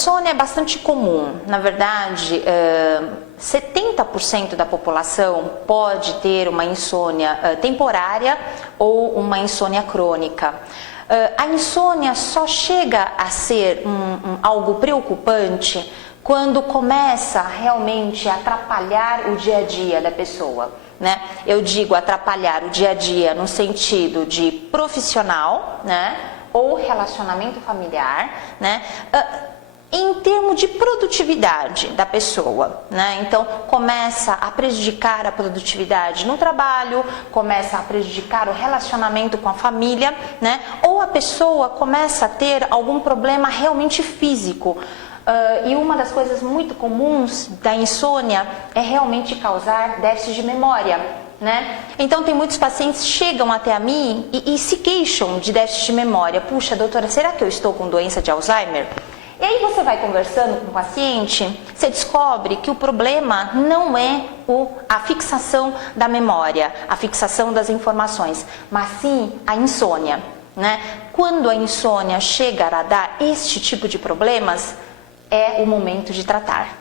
Insônia é bastante comum, na verdade, 70% da população pode ter uma insônia temporária ou uma insônia crônica. A insônia só chega a ser algo preocupante quando começa realmente a atrapalhar o dia a dia da pessoa, né? Eu digo atrapalhar o dia a dia no sentido de profissional, né? Ou relacionamento familiar, né? Em termos de produtividade da pessoa, né? Então começa a prejudicar a produtividade no trabalho, começa a prejudicar o relacionamento com a família, né? Ou a pessoa começa a ter algum problema realmente físico. E uma das coisas muito comuns da insônia é realmente causar déficit de memória, né? Então tem muitos pacientes que chegam até a mim e se queixam de déficit de memória. Puxa, doutora, será que eu estou com doença de Alzheimer? E aí você vai conversando com o paciente, você descobre que o problema não é a fixação da memória, a fixação das informações, mas sim a insônia, né? Quando a insônia chega a dar este tipo de problemas, é o momento de tratar.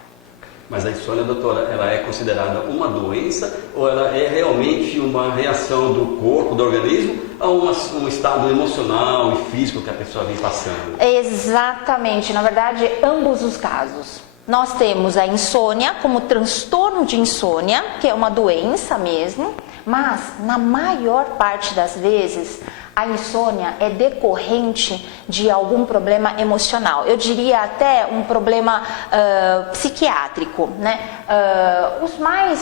Mas a insônia, doutora, ela é considerada uma doença ou ela é realmente uma reação do corpo, do organismo, a um estado emocional e físico que a pessoa vem passando? Exatamente, na verdade, ambos os casos. Nós temos a insônia como transtorno de insônia, que é uma doença mesmo, mas na maior parte das vezes a insônia é decorrente de algum problema emocional. Eu diria até um problema psiquiátrico, né?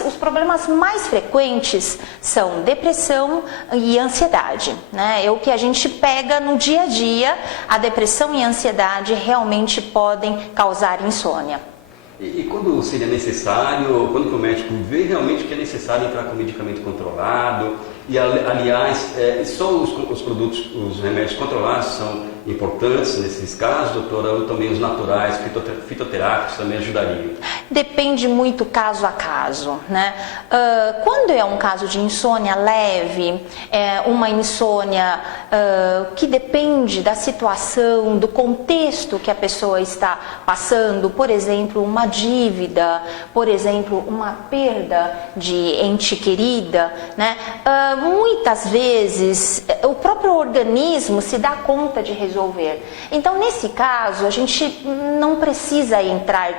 Os problemas mais frequentes são depressão e ansiedade, né? É o que a gente pega no dia a dia. A depressão e a ansiedade realmente podem causar insônia. E quando seria necessário, quando o médico vê realmente que é necessário entrar com medicamento controlado, e aliás, só os produtos, os remédios controlados são importantes nesses casos, doutora, ou também os naturais, fitoterápicos também ajudariam? Depende muito caso a caso, né? Quando é um caso de insônia leve, uma insônia que depende da situação, do contexto que a pessoa está passando, por exemplo, uma dívida, por exemplo, uma perda de ente querida, né? Muitas vezes o próprio organismo se dá conta de resolver. Então, nesse caso, a gente não precisa entrar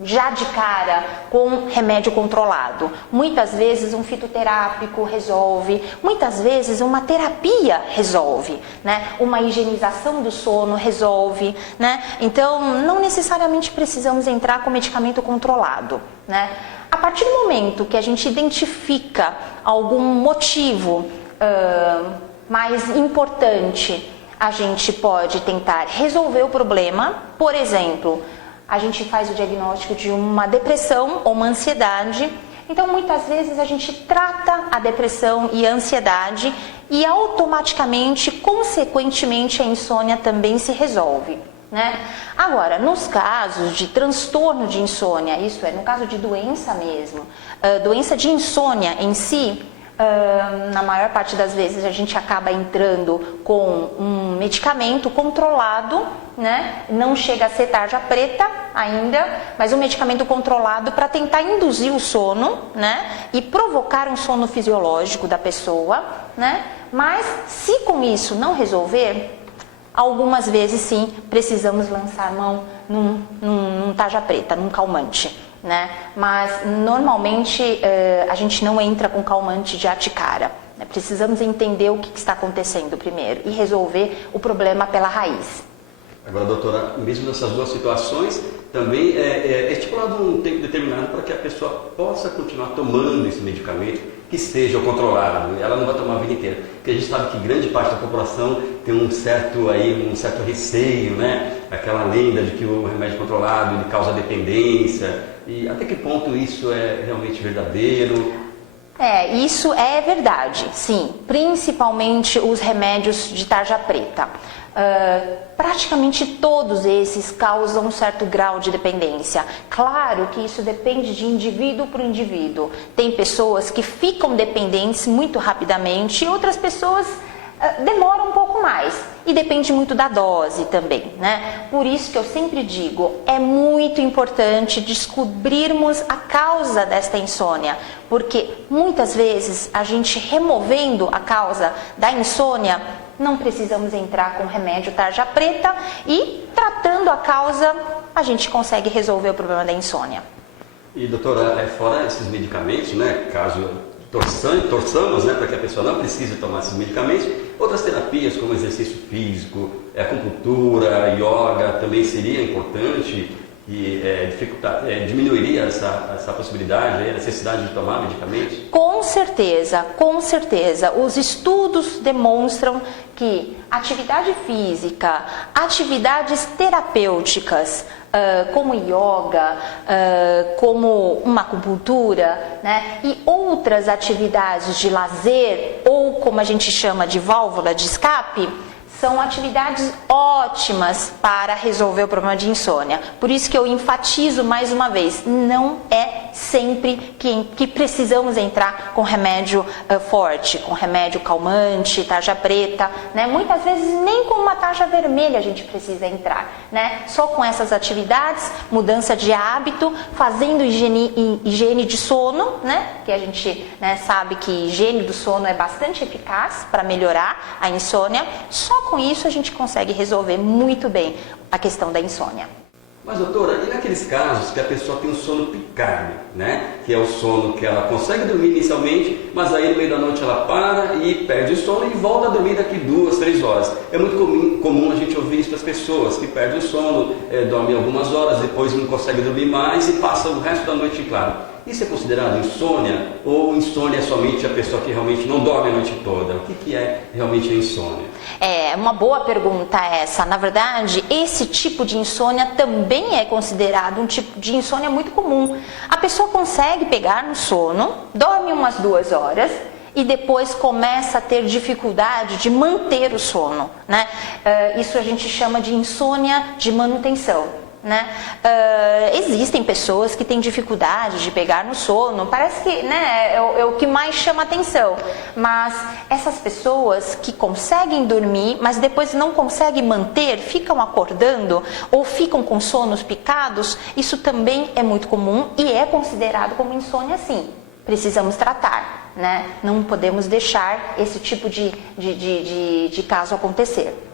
já de cara com remédio controlado. Muitas vezes um fitoterápico resolve, muitas vezes uma terapia resolve, né? Uma higienização do sono resolve, né? Então não necessariamente precisamos entrar com medicamento controlado, né? A partir do momento que a gente identifica algum motivo mais importante, a gente pode tentar resolver o problema. Por exemplo, a gente faz o diagnóstico de uma depressão ou uma ansiedade. Então, muitas vezes a gente trata a depressão e a ansiedade e automaticamente, consequentemente, a insônia também se resolve, né? Agora, nos casos de transtorno de insônia, isso é, no caso de doença mesmo, doença de insônia em si, na maior parte das vezes a gente acaba entrando com um medicamento controlado, né? Não chega a ser tarja preta ainda, mas um medicamento controlado para tentar induzir o sono, né? E provocar um sono fisiológico da pessoa, né? Mas se com isso não resolver, algumas vezes sim precisamos lançar mão num tarja preta, num calmante, né? Mas normalmente a gente não entra com calmante já de cara, né? Precisamos entender o que está acontecendo primeiro e resolver o problema pela raiz. Agora, doutora, mesmo nessas duas situações, também é estipulado um tempo determinado para que a pessoa possa continuar tomando esse medicamento, que seja controlado, ela não vai tomar a vida inteira. Porque a gente sabe que grande parte da população tem um certo receio, né? Aquela lenda de que o remédio controlado ele causa dependência. E até que ponto isso é realmente verdadeiro? Isso é verdade, sim. Principalmente os remédios de tarja preta. Praticamente todos esses causam um certo grau de dependência. Claro que isso depende de indivíduo para indivíduo. Tem pessoas que ficam dependentes muito rapidamente e outras pessoas demora um pouco mais e depende muito da dose também, né? Por isso que eu sempre digo, é muito importante descobrirmos a causa desta insônia, porque muitas vezes a gente removendo a causa da insônia, não precisamos entrar com remédio tarja preta e tratando a causa, a gente consegue resolver o problema da insônia. E doutora, fora esses medicamentos, né, caso torçamos, né, para que a pessoa não precise tomar esses medicamentos, outras terapias como exercício físico, acupuntura, yoga, também seria importante e diminuiria essa possibilidade, a necessidade de tomar medicamentos? Com certeza, com certeza. Os estudos demonstram que atividade física, atividades terapêuticas, como yoga, como uma acupuntura, né, e outras atividades de lazer, ou como a gente chama de válvula de escape, são atividades ótimas para resolver o problema de insônia. Por isso que eu enfatizo mais uma vez, não é sempre que precisamos entrar com remédio forte, com remédio calmante, tarja preta, né? Muitas vezes nem com uma tarja vermelha a gente precisa entrar, né? Só com essas atividades, mudança de hábito, fazendo higiene de sono, né? Que a gente, né, sabe que higiene do sono é bastante eficaz para melhorar a insônia. Só com isso a gente consegue resolver muito bem a questão da insônia. Mas doutora, e naqueles casos que a pessoa tem um sono picado, né? Que é o sono que ela consegue dormir inicialmente, mas aí no meio da noite ela para e perde o sono e volta a dormir daqui 2, 3 horas. É muito comum a gente ouvir isso das pessoas, que perdem o sono, dormem algumas horas, depois não consegue dormir mais e passa o resto da noite em claro. Isso é considerado insônia ou insônia é somente a pessoa que realmente não dorme a noite toda? O que é realmente a insônia? É uma boa pergunta essa. Na verdade, esse tipo de insônia também é considerado um tipo de insônia muito comum. A pessoa consegue pegar no sono, dorme umas 2 horas e depois começa a ter dificuldade de manter o sono, né? Isso a gente chama de insônia de manutenção, né? Existem pessoas que têm dificuldade de pegar no sono, parece que, né, é o que mais chama atenção, mas essas pessoas que conseguem dormir, mas depois não conseguem manter, ficam acordando ou ficam com sonos picados, isso também é muito comum e é considerado como insônia sim. Precisamos tratar, né? Não podemos deixar esse tipo de caso acontecer.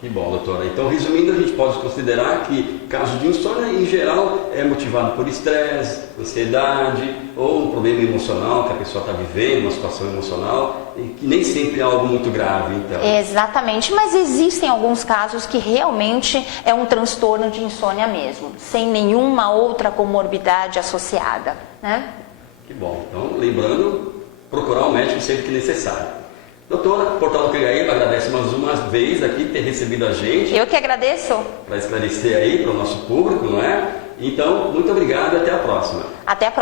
Que bom, doutora. Então, resumindo, a gente pode considerar que caso de insônia, em geral, é motivado por estresse, ansiedade ou um problema emocional que a pessoa está vivendo, uma situação emocional, e que nem sempre é algo muito grave, então. Exatamente, mas existem alguns casos que realmente é um transtorno de insônia mesmo, sem nenhuma outra comorbidade associada, né? Que bom. Então, lembrando, procurar um médico sempre que necessário. Doutora, Portal do Pingaíba agradece mais uma vez aqui ter recebido a gente. Eu que agradeço. Para esclarecer aí para o nosso público, não é? Então, muito obrigado e até a próxima. Até a próxima.